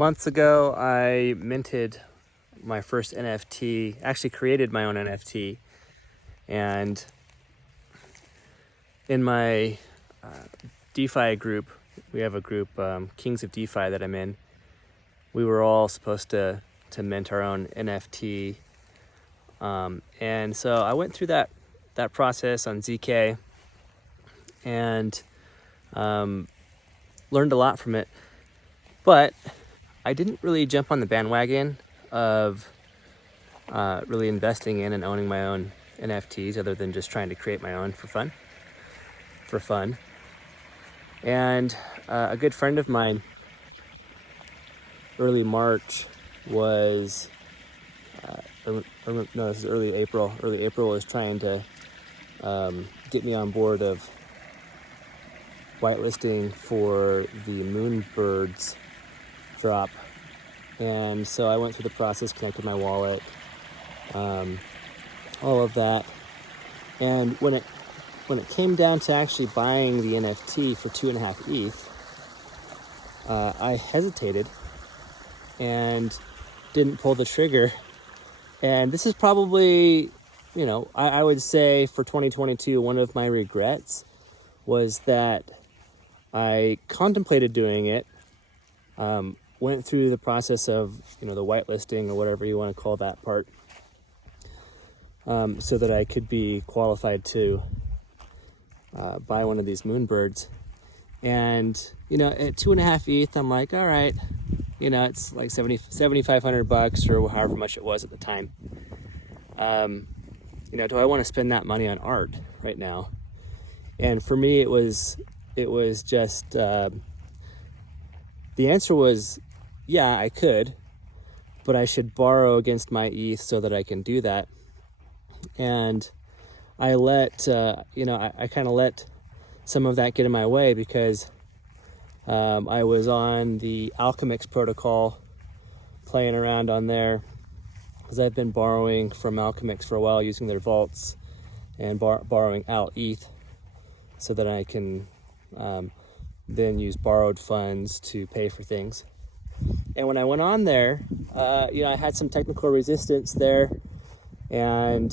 months ago, I minted my first NFT, actually created my own NFT. And in my DeFi group, we have a group, Kings of DeFi, that I'm in. We were all supposed to mint our own NFT. And so I went through that process on ZK and learned a lot from it. But I didn't really jump on the bandwagon of really investing in and owning my own NFTs, other than just trying to create my own for fun. And a good friend of mine, early March was, this is early April. Early April was trying to get me on board of whitelisting for the Moonbirds drop. And so I went through the process, connected my wallet, all of that. And when it came down to actually buying the NFT for 2.5 ETH, I hesitated and didn't pull the trigger. And this is probably, I would say for 2022, one of my regrets was that I contemplated doing it, went through the process of, the whitelisting or whatever you want to call that part, so that I could be qualified to buy one of these Moonbirds. And, at 2.5 ETH, I'm like, all right, it's like $7,500 or however much it was at the time. Do I want to spend that money on art right now? And for me, it was just, the answer was, yeah, I could, but I should borrow against my ETH so that I can do that. And I let, I kind of let some of that get in my way because I was on the Alchemix protocol, playing around on there, because I've been borrowing from Alchemix for a while, using their vaults and borrowing out ETH so that I can then use borrowed funds to pay for things. And when I went on there, I had some technical resistance there, and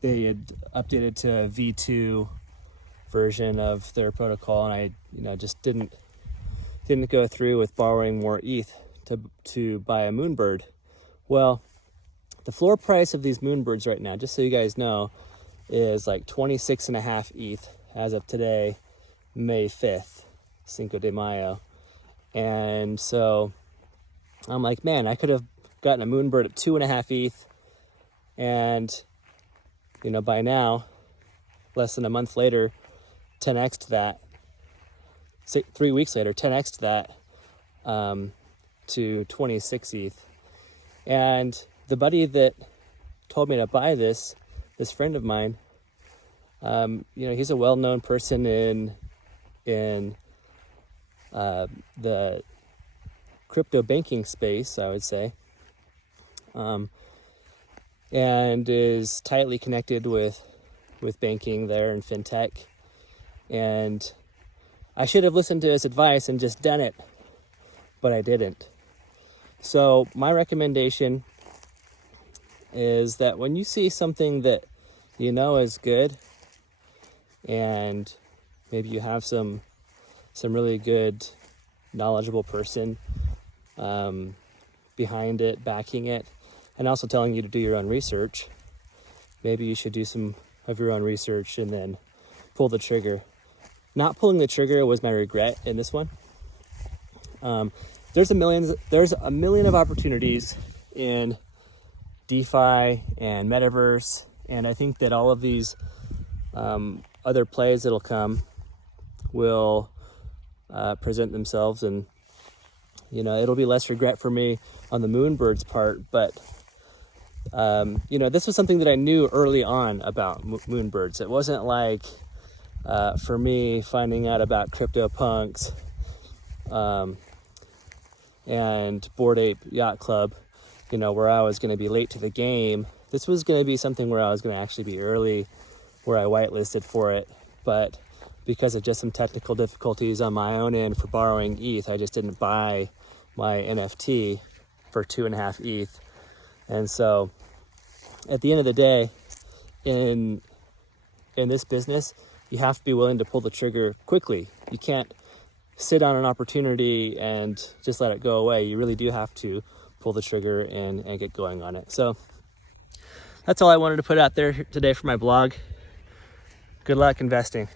they had updated to a V2 version of their protocol, and I just didn't go through with borrowing more ETH to buy a Moonbird. Well, the floor price of these Moonbirds right now, just so you guys know, is like 26.5 ETH as of today, May 5th, Cinco de Mayo. And so I'm like, man, I could have gotten a Moonbird at 2.5 ETH, and by now, less than a month later, 10x to that. 3 weeks later, 10x to that, to 26 ETH. And the buddy that told me to buy this friend of mine, he's a well-known person in the crypto banking space, I would say, and is tightly connected with banking there and fintech. And I should have listened to his advice and just done it, but I didn't. So my recommendation is that when you see something that is good, and maybe you have some really good, knowledgeable person behind it, backing it, and also telling you to do your own research, maybe you should do some of your own research and then pull the trigger. Not pulling the trigger was my regret in this one. There's a million of opportunities in DeFi and Metaverse, and I think that all of these other plays that'll come will present themselves, and it'll be less regret for me on the Moonbirds part. But this was something that I knew early on about Moonbirds. It wasn't like for me finding out about CryptoPunks and Bored Ape Yacht Club, where I was going to be late to the game. This was going to be something where I was going to actually be early, where I whitelisted for it. But because of just some technical difficulties on my own end for borrowing ETH, I just didn't buy my NFT for 2.5 ETH. And so at the end of the day, in this business, you have to be willing to pull the trigger quickly. You can't sit on an opportunity and just let it go away. You really do have to pull the trigger and get going on it. So that's all I wanted to put out there today for my blog. Good luck investing.